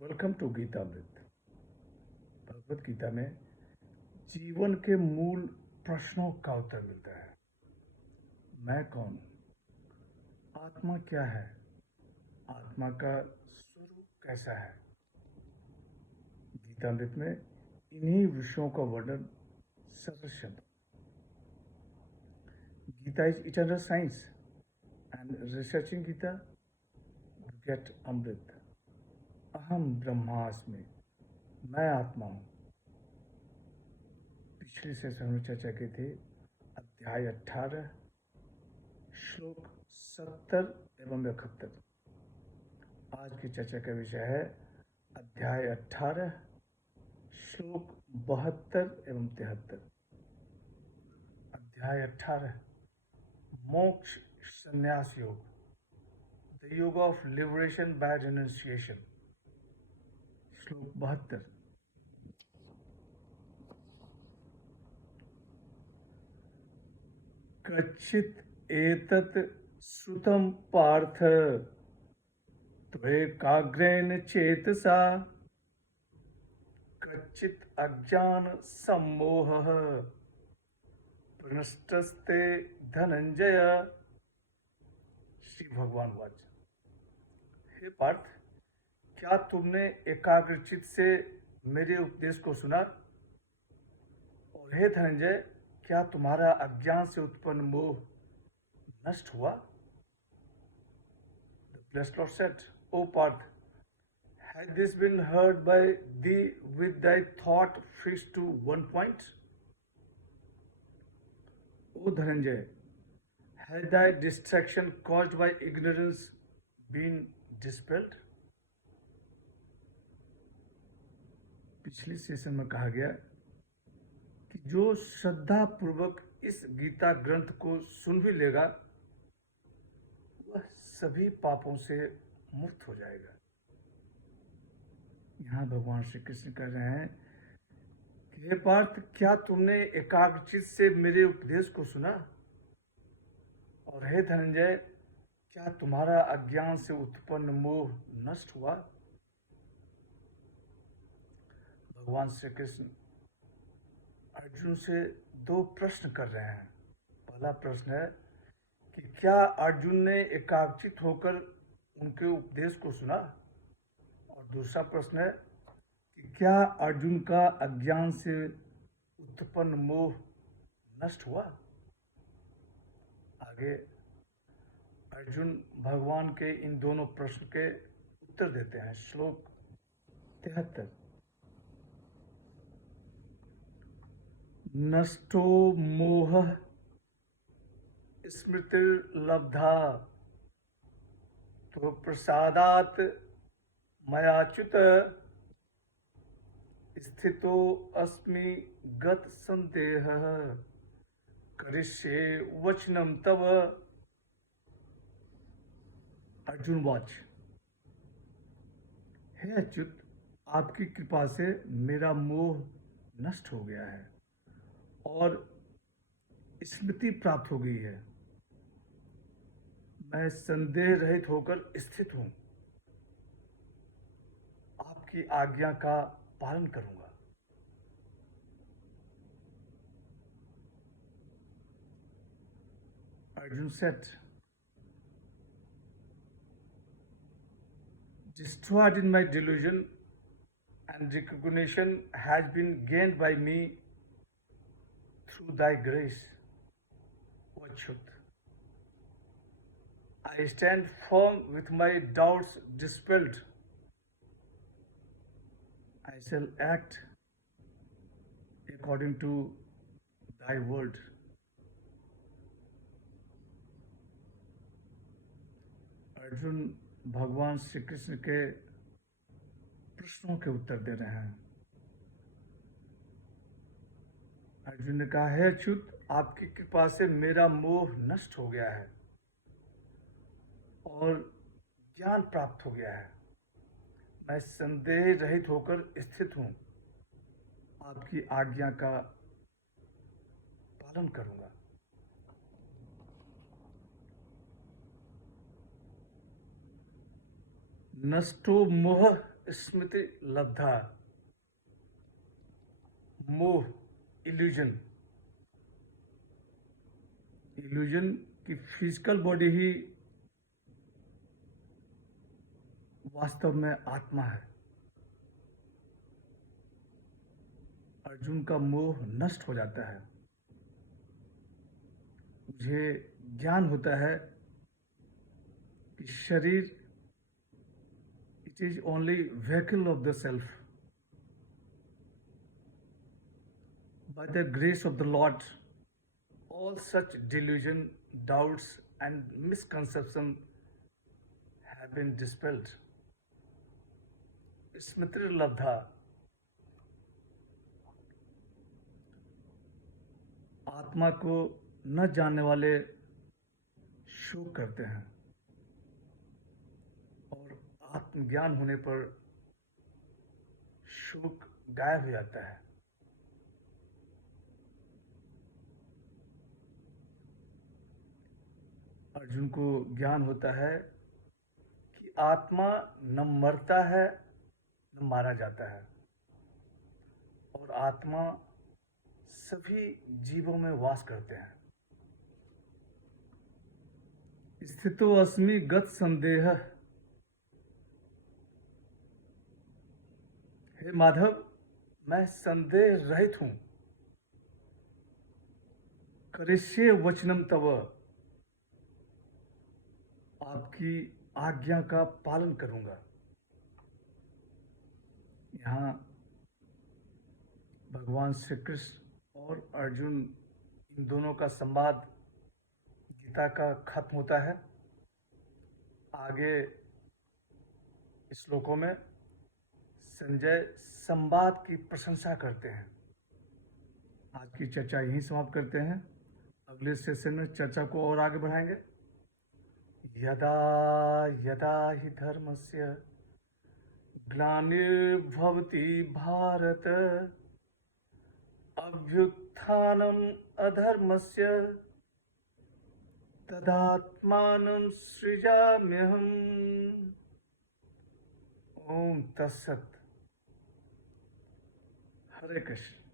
Welcome to Geetamrit. Bhagavad Gita में जीवन के मूल प्रश्नों का उत्तर मिलता है। मैं कौन हूँ? आत्मा क्या है? आत्मा का स्वरूप कैसा है? गीतामृत में इन्हीं विषयों का वर्णन सरल शब्द। Gita is eternal science and researching Gita get अमृत। अहम ब्रह्मास्मि, मैं आत्मा हूँ। पिछले सेशन में चर्चा की थी अध्याय 18 श्लोक 70 एवं 71। आज की चर्चा का विषय है अध्याय 18 श्लोक 72 एवं 73। अध्याय 18 मोक्ष संन्यास योग, द योग ऑफ लिबरेशन बाय रिनंसिएशन। श्लोक 72। कच्चित् एतत् श्रुतं पार्थ त्वैकाग्रेण चेतसा कच्चित् अज्ञान सम्मोहः प्रनष्टस्ते धनंजय। श्री भगवान वाच। हे पार्थ, क्या तुमने एकाग्रचित से मेरे उपदेश को सुना? और हे धनंजय, क्या तुम्हारा अज्ञान से उत्पन्न मोह नष्ट हुआ? The blessed Lord said, O Parth, had this been heard by thee with thy thought fixed to one point? O Dhananjay, had thy distraction caused by ignorance been dispelled? पिछली सेशन में कहा गया कि जो श्रद्धा पूर्वक इस गीता ग्रंथ को सुन भी लेगा वह सभी पापों से मुक्त हो जाएगा। यहाँ भगवान श्री कृष्ण कह रहे हैं कि हे पार्थ, क्या तुमने एकाग्रचित से मेरे उपदेश को सुना? और हे धनंजय, क्या तुम्हारा अज्ञान से उत्पन्न मोह नष्ट हुआ? भगवान श्री कृष्ण अर्जुन से दो प्रश्न कर रहे हैं। पहला प्रश्न है कि क्या अर्जुन ने एकाग्रचित होकर उनके उपदेश को सुना? और दूसरा प्रश्न है कि क्या अर्जुन का अज्ञान से उत्पन्न मोह नष्ट हुआ? आगे अर्जुन भगवान के इन दोनों प्रश्न के उत्तर देते हैं। श्लोक 73। नष्टो मोह स्मृतिर्लब्धा तो प्रसादात मयाच्युत स्थितो अस्मि गत संदेहः करिष्ये वचनम तव। अर्जुन वाच। हे अच्युत, आपकी कृपा से मेरा मोह नष्ट हो गया है और स्मृति प्राप्त हो गई है। मैं संदेह रहित होकर स्थित हूं। आपकी आज्ञा का पालन करूंगा। Arjun set, destroyed in my delusion and recognition has been gained by me through thy grace, O Achyut. I stand firm with my doubts dispelled. I shall act according to thy word. Arjun भगवान श्री कृष्ण के प्रश्नों के उत्तर दे रहे हैं। अर्जुन ने कहा, हे अच्युत, आपकी कृपा से मेरा मोह नष्ट हो गया है और ज्ञान प्राप्त हो गया है। मैं संदेह रहित होकर स्थित हूं। आपकी आज्ञा का पालन करूंगा। नष्टो मोह स्मृति लब्धा, मोह, इल्यूजन। इल्यूजन की फिजिकल बॉडी ही वास्तव में आत्मा है। अर्जुन का मोह नष्ट हो जाता है। मुझे ज्ञान होता है कि शरीर it is only vehicle of the self. By the grace of the Lord all such delusion, doubts and misconception have been dispelled. स्मृति लब्धा, आत्मा को न जानने वाले शोक करते हैं और आत्मज्ञान होने पर शोक गायब हो जाता है। अर्जुन को ज्ञान होता है कि आत्मा न मरता है न मारा जाता है और आत्मा सभी जीवों में वास करते हैं। स्थितो अस्मि गत संदेह। हे माधव, मैं संदेह रहित हूं। करिष्ये वचनम तव, आपकी आज्ञा का पालन करूंगा। यहाँ भगवान श्री कृष्ण और अर्जुन इन दोनों का संवाद गीता का खत्म होता है। आगे श्लोकों में संजय संवाद की प्रशंसा करते हैं। आज की चर्चा यहीं समाप्त करते हैं। अगले सेशन में चर्चा को और आगे बढ़ाएंगे। यदा यदा हि धर्मस्य ग्लानिर्भवति भारत, अभ्युत्थानम् अधर्मस्य तदात्मानं सृजाम्यहम्। ओम तत्सत्। हरे कृष्ण।